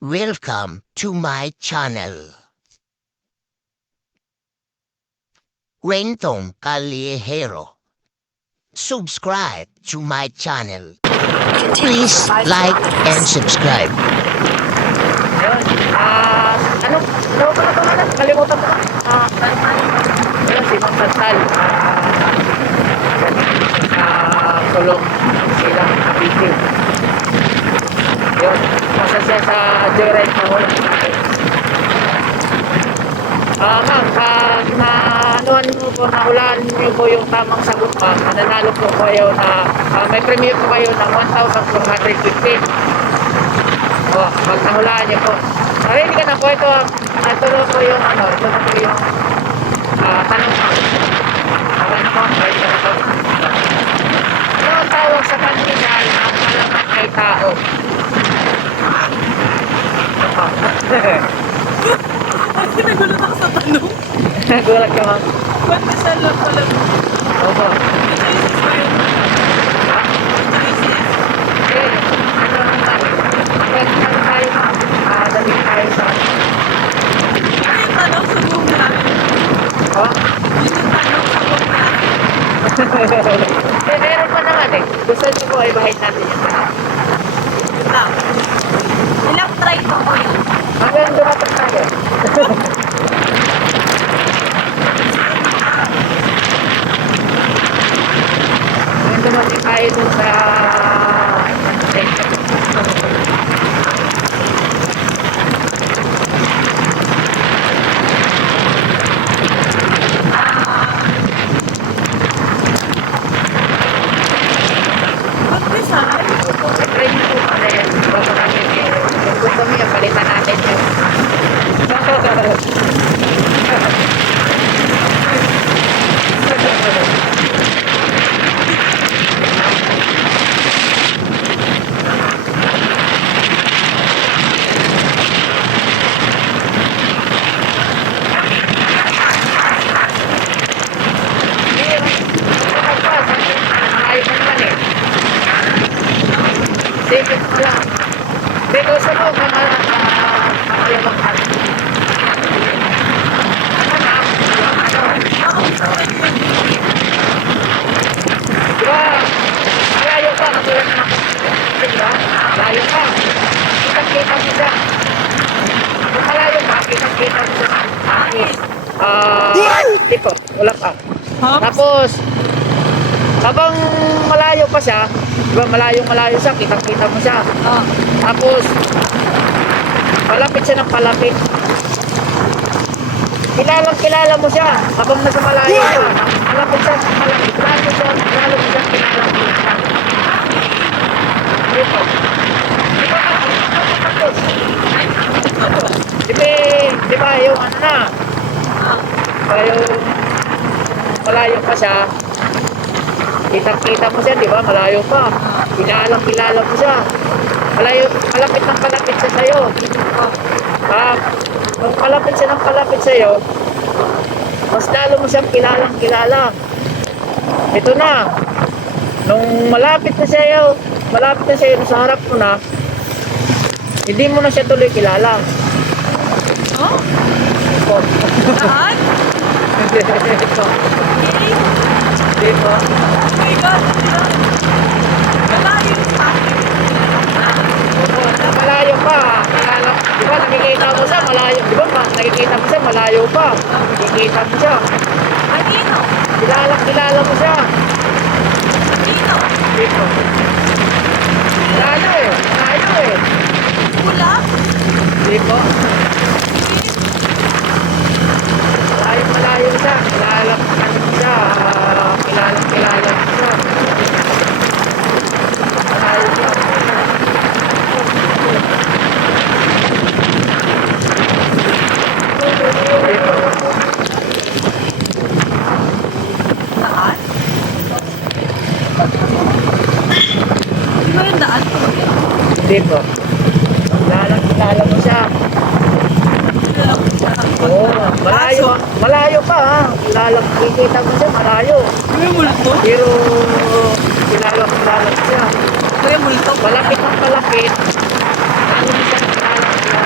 Welcome to my channel. Rentong Calihero. Subscribe to my channel. Please like and subscribe. Ayun. Ano pa na pangalan? Kalimutan ko. Ayun, si Mang Santal. Kulong silang kapitid. Ayun. Masa siya sa joyride na wala. Ma'am, pag naanuhan mo po, nahulaan niyo po yung tamang sagot, ma'am, mananalo po kayo na, may premium po kayo ng 1,450. O, pag nahulaan niyo po. Ready ka na po, ito po yung ito na po yung tanong po. Tanong po, ready ka na po. Ano ang tawag sa pandesal ang malaman ay tao? Nagulat ako sa tanong. Nagulat ka, ma'am. Pandesal lang pala. Opo. Isis ba yun? Ha? Isis? Eh, ano naman? Ano tayo, ma'am? Dali tayo sa... Ano yung tanong sa buong namin? Oh? Yun yung tanong sa buong namin. Eh, meron pa naman eh. Gusto niyo po, ibahin natin yung tanong. Lang. Ilang try to ko yun? Hanggang dumating tayo. Hanggang dumating tayo dun sa... Pandesal? Try niyo po pala yan. Bago natin yung gusto mo yung palitan natin yun. Sige mo lang. Pero sa mo, diba, malayo pa, katulad ng diba, malayo pa. Kitang-kita mo siya. Kung malayo pa, kitang-kita mo siya. Dito, wala pa. Tapos, habang malayo pa siya, diba malayo siya, kitang-kita mo siya. Tapos, palapit siya ng palapit. Kilala mo siya habang nasa malayo siya. Malapit siya ng palapit. Kilala mo siya, kilala mo siya. Dito. Di ba yung ano na? Yung malayo pa siya. Kitang-kita mo siya, di ba? Malayo pa. Kilala mo siya. Malapit ng palapit siya sa'yo. Kung palapit siya ng palapit sa'yo, mas lalo mo siyang kilala. Ito na. Nung malapit na sa'yo, sa harap mo na, hindi mo na siya tuloy kilala. Oh? Oh. Saan? Ito. Okay. Dito. Oh my God. Malayo sa akin. Malayo pa. Di ba nakikita mo siya malayo? Di ba nakikita mo siya malayo pa? Nakikita mo siya. Anino? Kilala mo siya. Anino? Dito. Malayo eh. Pula? Dito. Malayo siya. Kilala mo siya. Kilala mo siya. Malayo siya. Daan? Di ba yung daan? Dito. Kilala mo siya. Oo, malayo pa ha. Kikita mo siya, malayo. May multo? Pero kilala mo siya. May multo? Malapit ang malapit. Ano mo siya kilala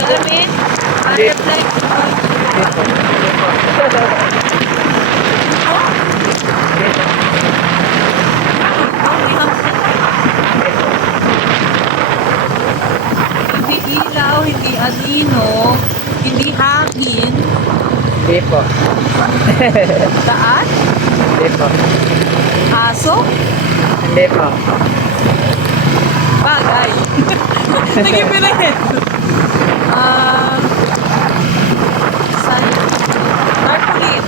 Salamin. Reflect. Hindi ilaw, hindi alino, hindi hangin. Hindi po. Daan? Hindi po. Aso? Hindi po. Bagay. Naging pinahin. San? Tarpaulin.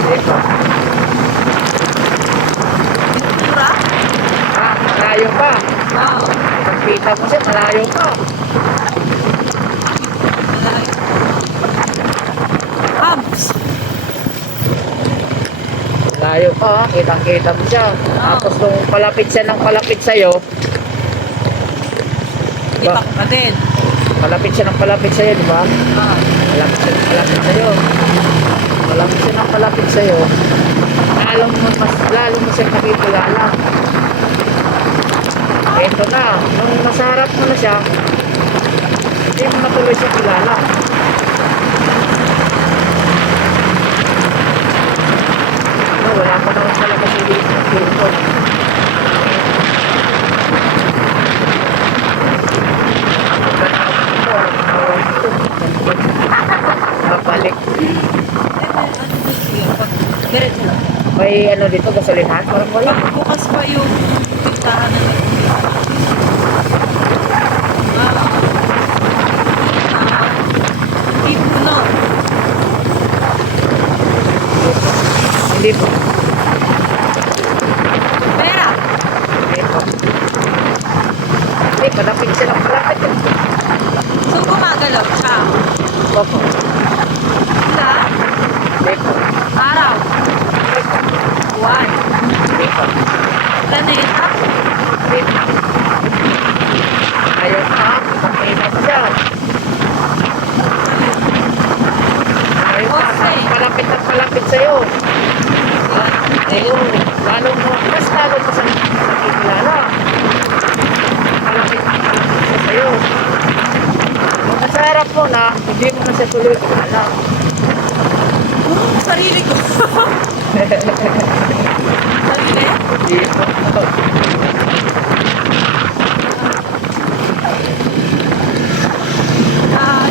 Hindi po. Pintura? Malayo pa. Wow. Pagkita mo siya, malayo pa. Malayo. Hubs. Malayo pa, ha? Kitang-kita mo siya. Tapos nung palapit siya ng palapit sa'yo, Kita ko pa din. palapit siya ng palapit sa'yo, di ba? Ah. Palapit siya ng palapit sa'yo. Palapit siya ng palapit sa'yo. Lalo mo siya nakikilala. Ito na, nung nasa harap mo na siya, hindi mo na tuloy siya kilala. No, wala pa naman talaga si Hilton. Babalik. Diretso lang. May ano dito, gasolinahan? Parang wala. Bukas pa yung pintahan na Ipuno. Hindi po. Pera. Hindi po. Hindi, palapit siya ng palapit. So gumagalaw siya. Opo. Sa Hindi po. araw. Buwan. Hindi po. Planeta. Hindi po. Ayaw pa. Pag-ingat siya. Ayaw pa. Okay. Palapit na palapit sa'yo. Ayun. Lalo mo. Mas lalo mo sa nakikilala. Palapit na palapit siya sa'yo. Kung nasa harap mo na, hindi mo na siya tuloy kilala. Sarili ko. Sarili? Hindi po. Ah,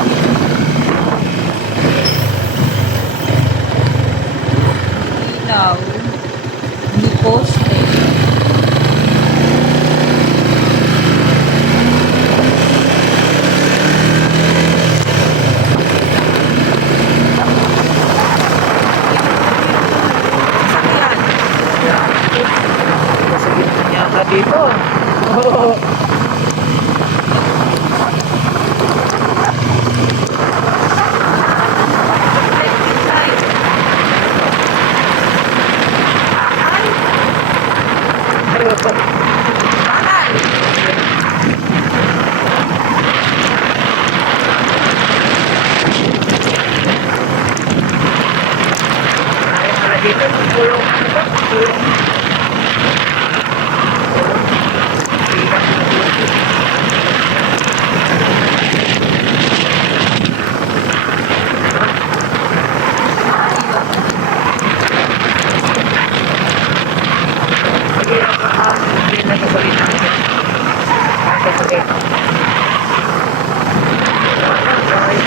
ilaw. Hindi poste. Sakyan. Kasi yata dito. Oo. Electric light. Bakal. Dito, tulong. Tulong. Sorry.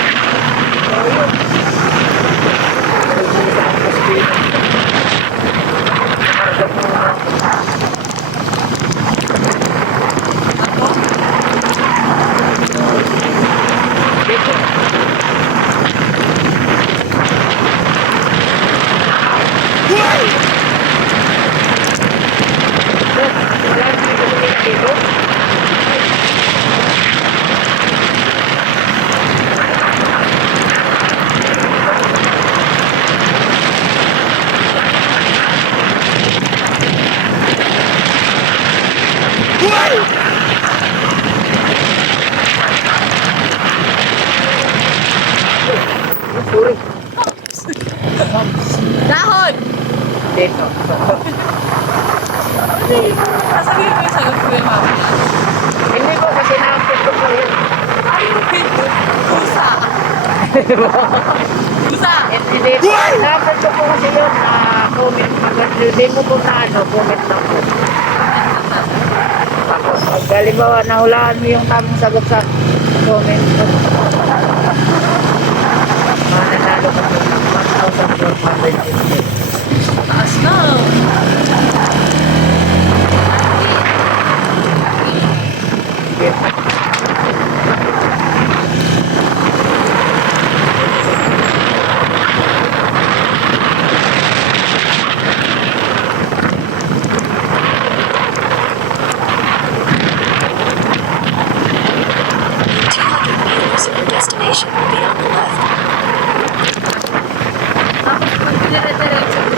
Dahon! Dito. Sasabihin ko yung sagot ko yung mama. Hindi ko kasi nakapit ko po yun. Ay, okay. Pusa. Isa. Hindi. Dapat ko po kasi yun na comment. Hindi mo po na ano, comment lang po. Tapos, pag halimbawa, nahulaan mo yung tamang sagot sa comment mo. Mananalo ka po ng 1,450. Taas na. Your destination will be on the left. Tapos kung dire-diretso ko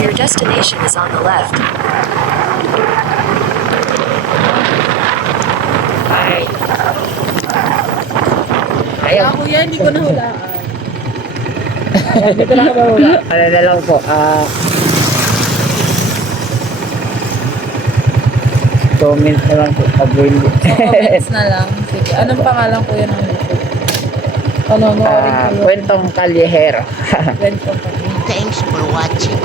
Your destination is on the left. Ay. Kaya Ayaw. kuya, hindi ko nahulaan. Hindi ko na mahula. Ano na lang po. Comment na lang po. Pag hindi. Comments na lang. Sige. Anong pangalan kuya ng YouTube? Ano, no? Kwentong Kalyehero. Kwento pa. Thanks for watching.